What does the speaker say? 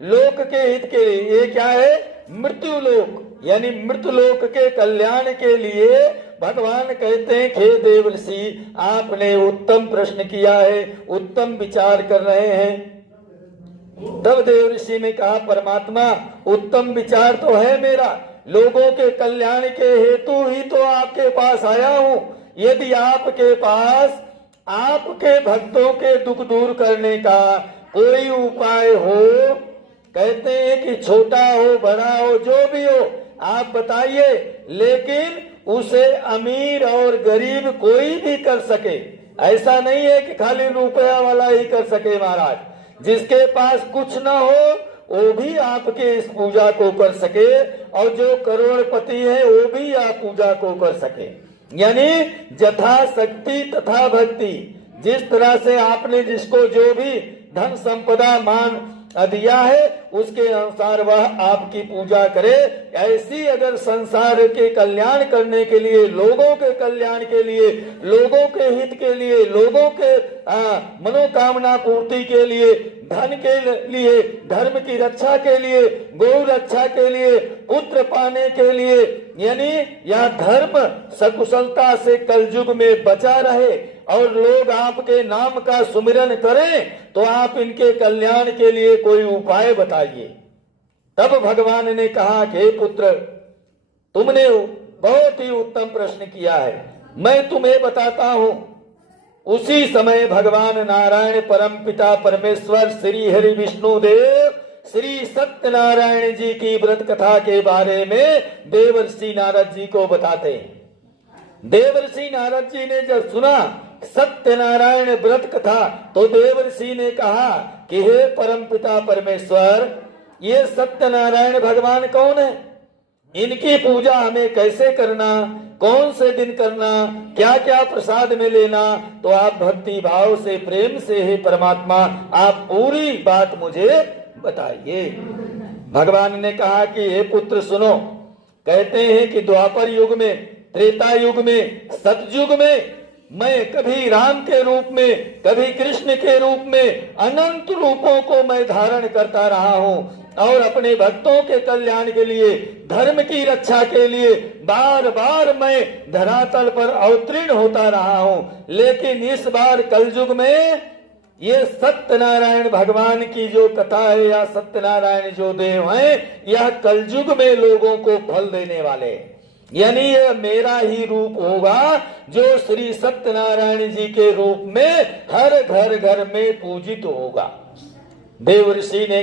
लोक के हित के लिए। ये क्या है? मृत्यु लोक, यानी मृत्यु लोक के कल्याण के लिए भगवान कहते हैं हे देव ऋषि, आपने उत्तम प्रश्न किया है, उत्तम विचार कर रहे हैं। तब देव ऋषि ने कहा परमात्मा, उत्तम विचार तो है मेरा, लोगों के कल्याण के हेतु ही तो आपके पास आया हूं। यदि आपके पास आपके भक्तों के दुख दूर करने का कोई उपाय हो, कहते हैं कि छोटा हो बड़ा हो जो भी हो आप बताइए, लेकिन उसे अमीर और गरीब कोई भी कर सके। ऐसा नहीं है कि खाली रुपया वाला ही कर सके महाराज, जिसके पास कुछ ना हो वो भी आपके इस पूजा को कर सके, और जो करोड़पति है वो भी आप पूजा को कर सके। यानी जथा शक्ति तथा भक्ति, जिस तरह से आपने जिसको जो भी धन संपदा मान दिया है उसके अनुसार वह आपकी पूजा करे। ऐसी अगर संसार के कल्याण करने के लिए, लोगों के कल्याण के लिए, लोगों के हित के लिए, लोगों के मनोकामना पूर्ति के लिए, धन के लिए, धर्म की रक्षा के लिए, गौ रक्षा के लिए, पुत्र पाने के लिए, यानी यह धर्म सकुशलता से कलयुग में बचा रहे और लोग आपके नाम का सुमिरन करें, तो आप इनके कल्याण के लिए कोई उपाय बताइए। तब भगवान ने कहा कि पुत्र, तुमने बहुत ही उत्तम प्रश्न किया है, मैं तुम्हें बताता हूं। उसी समय भगवान नारायण परम पिता परमेश्वर श्री हरि विष्णु देव श्री सत्यनारायण जी की व्रत कथा के बारे में देवर्षि नारद जी को बताते हैं। देवर्षि नारद जी ने जब सुना सत्यनारायण व्रत कथा, तो देवर्षि ने कहा कि हे परम पिता परमेश्वर, ये सत्यनारायण भगवान कौन है? इनकी पूजा हमें कैसे करना, कौन से दिन करना, क्या क्या प्रसाद में लेना? तो आप भक्ति भाव से, प्रेम से, हे परमात्मा आप पूरी बात मुझे बताइए। भगवान ने कहा कि हे पुत्र सुनो, कहते हैं कि द्वापर युग में, त्रेता युग में, सतयुग में मैं कभी राम के रूप में, कभी कृष्ण के रूप में, अनंत रूपों को मैं धारण करता रहा हूं और अपने भक्तों के कल्याण के लिए, धर्म की रक्षा के लिए बार बार मैं धरातल पर अवतीर्ण होता रहा हूं। लेकिन इस बार कलयुग में ये सत्यनारायण भगवान की जो कथा है या सत्यनारायण जो देव हैं, यह कलयुग में लोगों को फल देने वाले हैं। यानी ये मेरा ही रूप होगा जो श्री सत्यनारायण जी के रूप में हर घर घर में पूजित होगा। देवर्षि ने